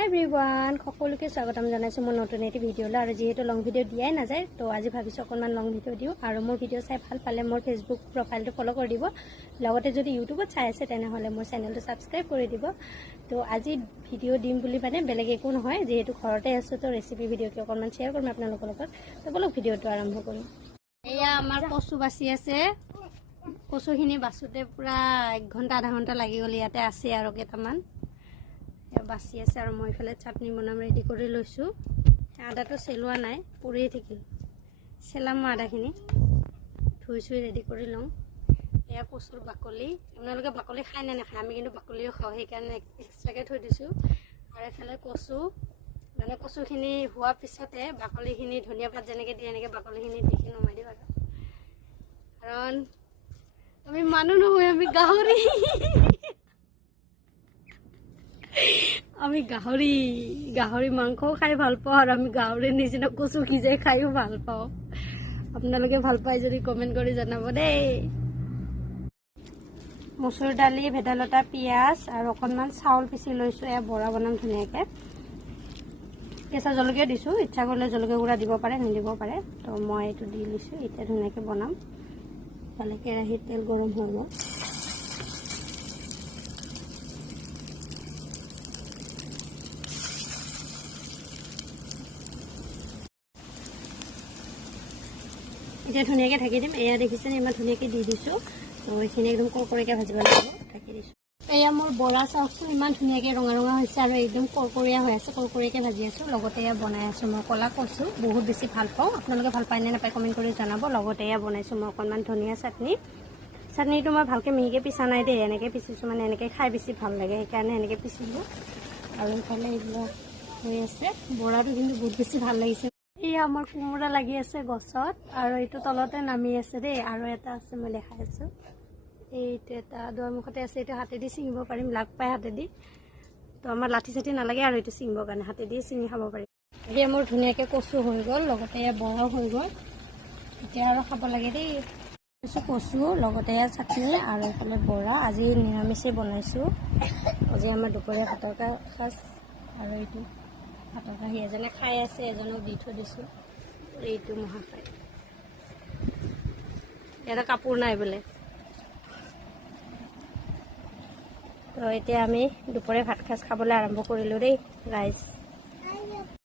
হাই everyone, সকলোকে স্বাগতম জনাইছোঁ মোৰ নতুন এটি ভিডিঅ'লৈ। আৰু যিহেতু লং ভিডিঅ' দিয়াই নাযায়, তো আজি ভাবিছোঁ অকণমান লং ভিডিঅ' দিওঁ। আৰু মোৰ ভিডিঅ' চাই ভাল পালে মোৰ ফেচবুক প্ৰফাইলটো ফ'ল' কৰি দিব, লগতে যদি ইউটিউবত চাই আছে তেনেহ'লে মোৰ চেনেলটো ছাবস্ক্ৰাইব কৰি দিব। তো আজি ভিডিঅ' দিম বুলি মানে বেলেগ একো নহয়, যিহেতু ঘৰতে আছোঁ, তো ৰেচিপি ভিডিঅ'টো অকণমান শ্বেয়াৰ কৰিম আপোনালোকৰ লগত। তো বলক ভিডিঅ'টো আৰম্ভ কৰিম। এয়া আমাৰ কচু বাচি আছে। কচুখিনি বাচোঁতে পূৰা 1 ঘণ্টা আধা ঘণ্টা লাগি গ'ল। ইয়াতে আছে আৰু কেইটামান বাচি আছে। আৰু মই এইফালে চাটনি বনাম ৰেডি কৰি লৈছোঁ। আদাটো চেলোৱা নাই, পৰিয়ে থাকিল। চেলাম মই আদাখিনি, ধুই চুই ৰেডি কৰি লওঁ। এয়া কচুৰ বাকলি, আপোনালোকে বাকলি খাই নে নাখায়? আমি কিন্তু বাকলিও খাওঁ, সেইকাৰণে এক্সট্ৰাকৈ থৈ দিছোঁ। আৰু এইফালে কচু, মানে কচুখিনি হোৱাৰ পিছতে বাকলিখিনি ধনিয়া পাত যেনেকৈ দিয়ে এনেকৈ বাকলিখিনি দেখি নমাই দিওঁ। আৰু কাৰণ আমি মানুহ নহয়, আমি গাহৰি। আমি গাহৰি মাংসও খাই ভাল পাওঁ, আৰু আমি গাহৰিৰ নিচিনা কচু সিজাই খাইও ভাল পাওঁ। আপোনালোকে ভাল পায় যদি কমেণ্ট কৰি জনাব দেই। মচুৰ দালি, ভেদাইলতা, পিঁয়াজ আৰু অকণমান চাউল পিচি লৈছোঁ। এয়া বৰা বনাম ধুনীয়াকৈ। কেঁচা জলকীয়া দিছোঁ, ইচ্ছা কৰিলে জলকীয়া গুড়া দিব পাৰে, নিদিব পাৰে। তো মই এইটো দি লৈছোঁ, এতিয়া ধুনীয়াকৈ বনাম। ইফালে কেৰাহীত তেল গৰম হৈ গ'ল। এতিয়া ধুনীয়াকৈ ঢাকি দিম। এয়া দেখিছেনে, ইমান ধুনীয়াকৈ দি দিছোঁ। তো এইখিনি একদম কৰকৰীয়াকৈ ভাজিব লাগিব, ঢাকি দিছোঁ। এয়া মোৰ বৰা চাউচটো ইমান ধুনীয়াকৈ ৰঙা ৰঙা হৈছে আৰু একদম কৰকৰীয়া হৈ আছে। কৰকৰীয়াকৈ ভাজি আছোঁ, লগতে এয়া বনাই আছোঁ মই ক'লা কচু। বহুত বেছি ভাল পাওঁ। আপোনালোকে ভাল পায় নে নাপায় কমেণ্ট কৰি জনাব। লগতে এয়া বনাইছোঁ মই অকণমান ধনিয়া চাটনি। চাটনিটো মই ভালকৈ মিহিকৈ পিছা নাই দেই, এনেকৈ পিচিছোঁ, মানে এনেকৈ খাই বেছি ভাল লাগে, সেইকাৰণে এনেকৈ পিচিলোঁ। আৰু ইফালে এইবিলাক হৈ আছে। বৰাটো কিন্তু বহুত বেছি ভাল লাগিছে। এয়া আমাৰ কোমোৰা লাগি আছে গছত, আৰু এইটো তলতে নামি আছে দেই। আৰু এটা আছে, মই দেখাই আছোঁ। এইটো এটা দুৱাৰমুখতে আছে, এইটো হাতেদি ছিঙিব পাৰিম, লাগ পায় হাতেদি। তো আমাৰ লাঠি চাঠি নালাগে আৰু এইটো ছিঙিবৰ কাৰণে, হাতেদি ছিঙি খাব পাৰিম। এতিয়া মোৰ ধুনীয়াকৈ কচু হৈ গ'ল, লগতে এয়া বৰাও হৈ গ'ল। এতিয়া আৰু খাব লাগে দেই। কচু, লগতে এয়া চাটনি, আৰু এইফালে বৰা। আজি নিৰামিষেই বনাইছোঁ। আজি আমাৰ দুপৰীয়া ভাতৰ সাজ। আৰু এইটো ভাতৰ কাঁহী, এজনে খাই আছে, এজনক দি থৈ দিছোঁ। এইটো মহাশয়, ইয়াতে কাপোৰ নাই বোলে। তো এতিয়া আমি দুপৰীয়া ভাত সাজ খাবলৈ আৰম্ভ কৰিলোঁ দেই ৰাইজ।